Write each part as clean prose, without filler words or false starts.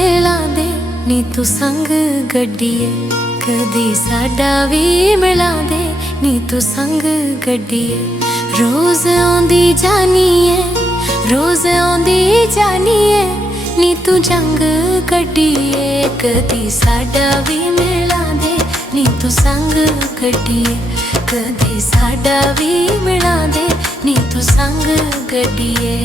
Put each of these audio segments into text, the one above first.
मिला दे नी तू संग गड्डीए, कदी साडा भी मिला दे नी तू संग गड्डीए। रोज आंदी जानी है, रोज आंदी जानी है नी तू जंग गड्डीए, कदी साडा भी मिला दे नी तू संग गड्डीए, कदी साडा भी मिला दे नी तू संग गड्डीए।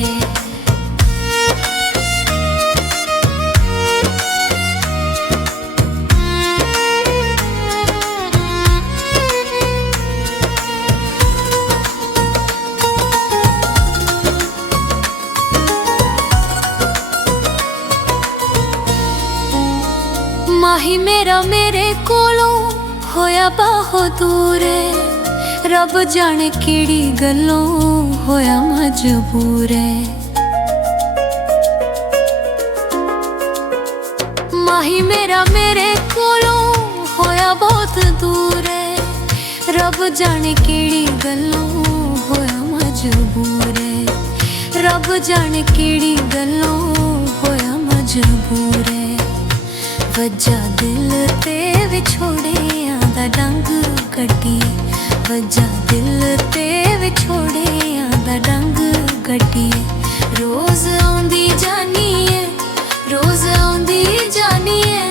माही मेरा मेरे कोलों होया बहुत दूर, रब जाने केड़ी गल्लों होया मजबूर। माही मेरा मेरे कोलों होया बहुत दूर, रब जाने केड़ी गल्लों होया मजबूर, रब जाने केड़ी गल्लों होया मजबूर। वजा दिल ते विछोड़ियां दा डंग गड्डीए, वजा दिल ते विछोड़ियां दा डंग गड्डीए। रोज आंदी जानी है, रोज आंदी जानी है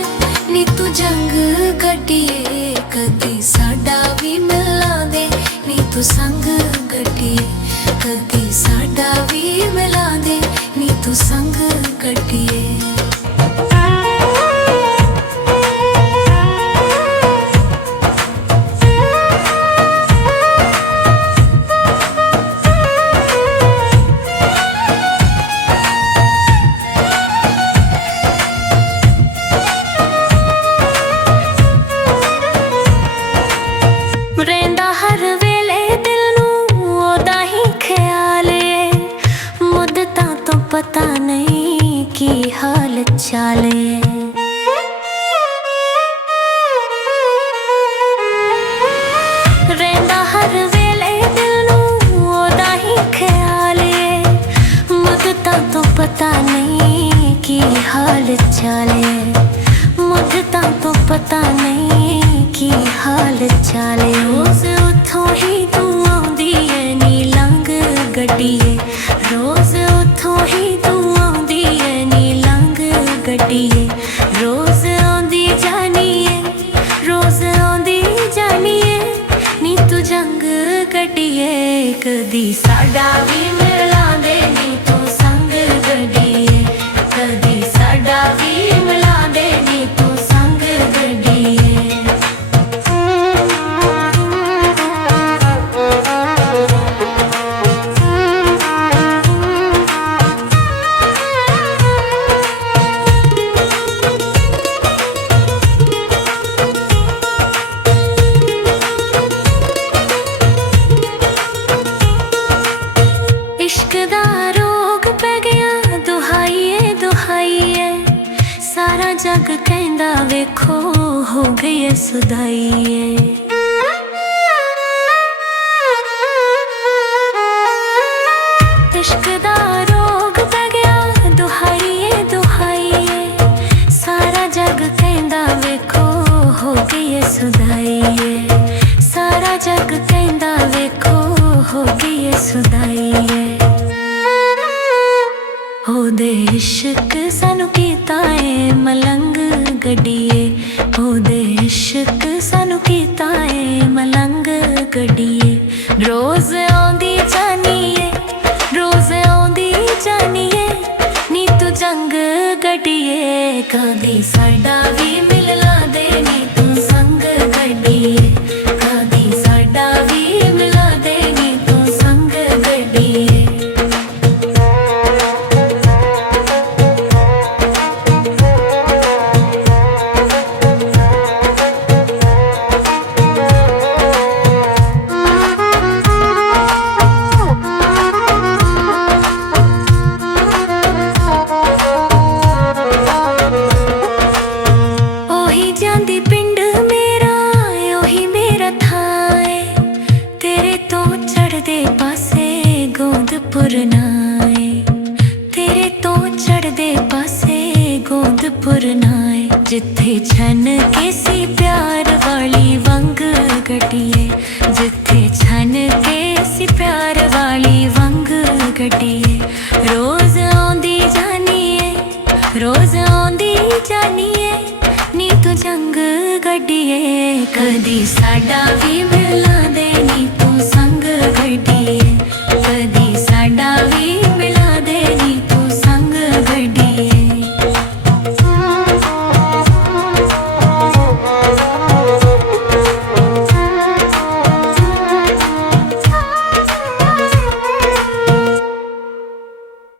नी तू जंग गड्डीए, कदी साडा भी मिला दे नी तू संग गड्डीए, कदी साडा भी मिला दे नी तू संग गड्डीए। रेंदा हर वेले दिल नूं ओदा ही ख्याल है, मुद्दतां तो पता नहीं की हाल चाल है। रेंदा हर वेले दिल नूं ओदा ही ख्याल है, मुद्दतां तो पता नहीं की हाल चाल है, मुद्दतां तो पता नहीं की हाल चाले। रोज उथों ही तू आंदी है नी लंघ गड्डीए, रोज उथों ही तू आंदी है नी लंघ गड्डीए। रोज आंदी जानी है, रोज आंदी जानी है नी तू जंग गड्डीए, कदी साडा भी मिला दे नी तू संग गड्डीए, कदी साडा भी मिला दे नी तू संग गड्डीए। इश्क दा रोग पै गया दुहाईए दुहाईए, सारा जग कहंदा वेखो हो गई है सुधाईए। इश्क दा रोग पै गया दुहाईए दुहाईए, सारा जग कहंदा वेखो हो गई है सुधाईए, सारा जग कहंदा वेखो हो गई है सुधाईए। ओदे इश्क सानू कीता है मलंग गड्डीए, ओदे इश्क सानू कीता है मलंग गड्डीए। रोज आंदी जानी है, रोज आंदी जानी है नी तू जंग गड्डीए, कदी साडा भी मिला दे नी तू संग गड्डीए, कदी साडा भी मिला दे नी तू संग गड्डीए। फिरोजपुर नाए जिथे छन के सी प्यार वाली वंग गड्डिए, जिथे छन के सी प्यार वाली वंग गड्डिए। रोज आंदी जानिए, रोज आंदी जानिए, नी तू जंग गड्डिए। कदी साडा भी मिलना